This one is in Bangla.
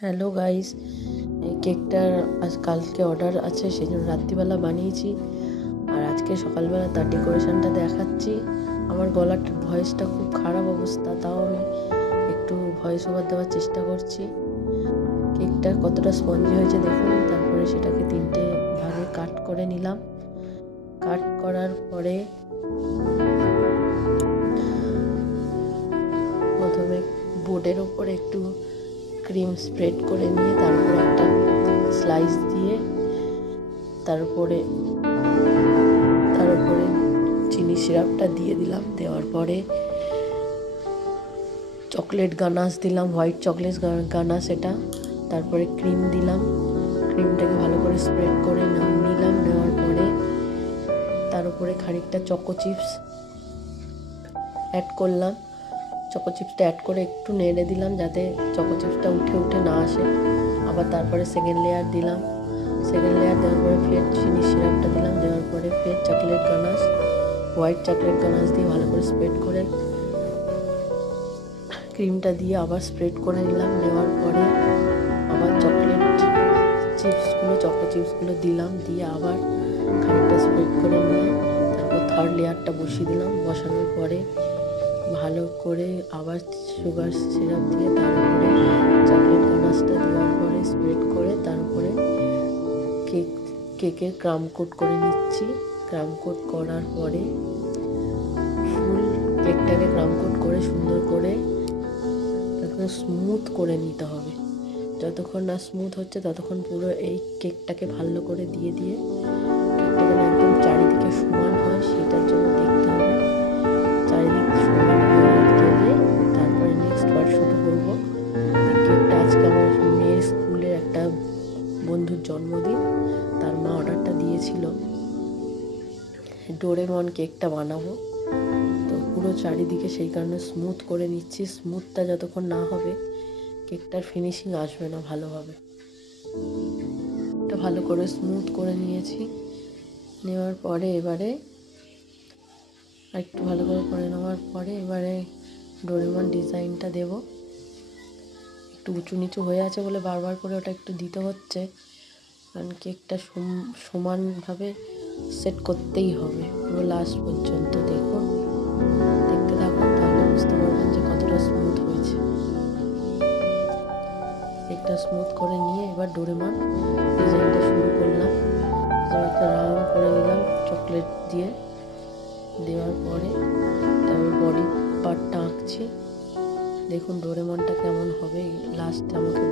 হ্যালো গাইস, এই কেকটার কালকে অর্ডার আছে, সেই জন্য রাত্রিবেলা বানিয়েছি। আর আজকে সকালবেলা তার ডেকোরেশনটা দেখাচ্ছি। আমার গলার ভয়েসটা খুব খারাপ অবস্থা, তাও আমি একটু ভয়েস ওভার দেওয়ার চেষ্টা করছি। কেকটা কতটা স্পঞ্জি হয়েছে দেখুন। তারপরে সেটাকে 3টে ভাগে কাট করে নিলাম। কাট করার পরে প্রথমে বোর্ডের ওপরে একটু ক্রিম স্প্রেড করে নিয়ে তারপরে একটা স্লাইস দিয়ে তার উপরে চিনি সিরাপটা দিয়ে দিলাম। দেওয়ার পরে চকলেট গানাশ দিলাম, হোয়াইট চকলেট গানাশ এটা। তারপরে ক্রিম দিলাম, ক্রিমটাকে ভালো করে স্প্রেড করে নিলাম। নেওয়ার পরে তার উপরে খানিকটা চকো চিপস অ্যাড করলাম। চকো চিপসটা অ্যাড করে একটু নেড়ে দিলাম যাতে চকো চিপসটা উঠে না আসে। আবার তারপরে সেকেন্ড লেয়ার দিলাম। সেকেন্ড লেয়ার দেওয়ার পরে ফের চিনি সিরাপটা দিলাম। দেওয়ার পরে ফের chocolate ganache, white chocolate ganache দিয়ে ভালো করে স্প্রেড করে ক্রিমটা দিয়ে আবার স্প্রেড করে নিলাম। নেওয়ার পরে আবার চকো চিপসগুলো দিলাম, দিয়ে আবার খানিকটা স্প্রেড করে নিয়ে তারপর থার্ড লেয়ারটা বসিয়ে দিলাম। বসানোর পরে ভালো করে আবার সুগার সিরাপ দিয়ে তার উপরে চকলেট গানাশটা দেওয়ার পরে স্প্রেড করে তার উপরে কেকের ক্রাম কোট করে নিচ্ছি। ক্রাম কোট করার পরে ফুল কেকটাকে ক্রাম কোট করে সুন্দর করে একদম স্মুথ করে নিতে হবে। যতক্ষণ না স্মুথ হচ্ছে ততক্ষণ পুরো এই কেকটাকে ভালো করে দিয়ে কেকটা যেন একদম চারিদিকে সমান হয় সেটার জন্য দেখতে হবে। চারিদিক সমান হয়ে গেলে তারপরে নেক্সট বার শুরু করবো। কেকটা আজকে আমার মেয়ের স্কুলের একটা বন্ধুর জন্মদিন, তার মা অর্ডারটা দিয়েছিল ডোরেমন কেকটা বানাবো। তো পুরো চারিদিকে সেই কারণে স্মুথ করে নিচ্ছি। স্মুথটা যতক্ষণ না হবে কেকটার ফিনিশিং আসবে না ভালোভাবে। এটা ভালো করে স্মুথ করে নিয়েছি। নেওয়ার পরে এবারে একটু ভালো করে নেওয়ার পরে এবারে ডোরেমন ডিজাইনটা দেব। একটু উঁচু নিচু হয়ে আছে বলে বারবার করে ওটা একটু দিতে হচ্ছে, কারণ কেকটা সমানভাবে সেট করতেই হবে পুরো লাস্ট পর্যন্ত। দেখতে থাকুন, তাহলে বুঝতে পারবেন যে কতটা স্মুথ হয়েছে। কেকটা স্মুথ করে নিয়ে এবার ডোরেমন ডিজাইনটা শুরু করলাম। একটা রাউন্ড করে নিলাম চকলেট দিয়ে। দেওয়ার পরে তারপর বডি পার্টটা আঁকছি। দেখুন ডোরেমনটা কেমন হবে লাস্টে আমাকে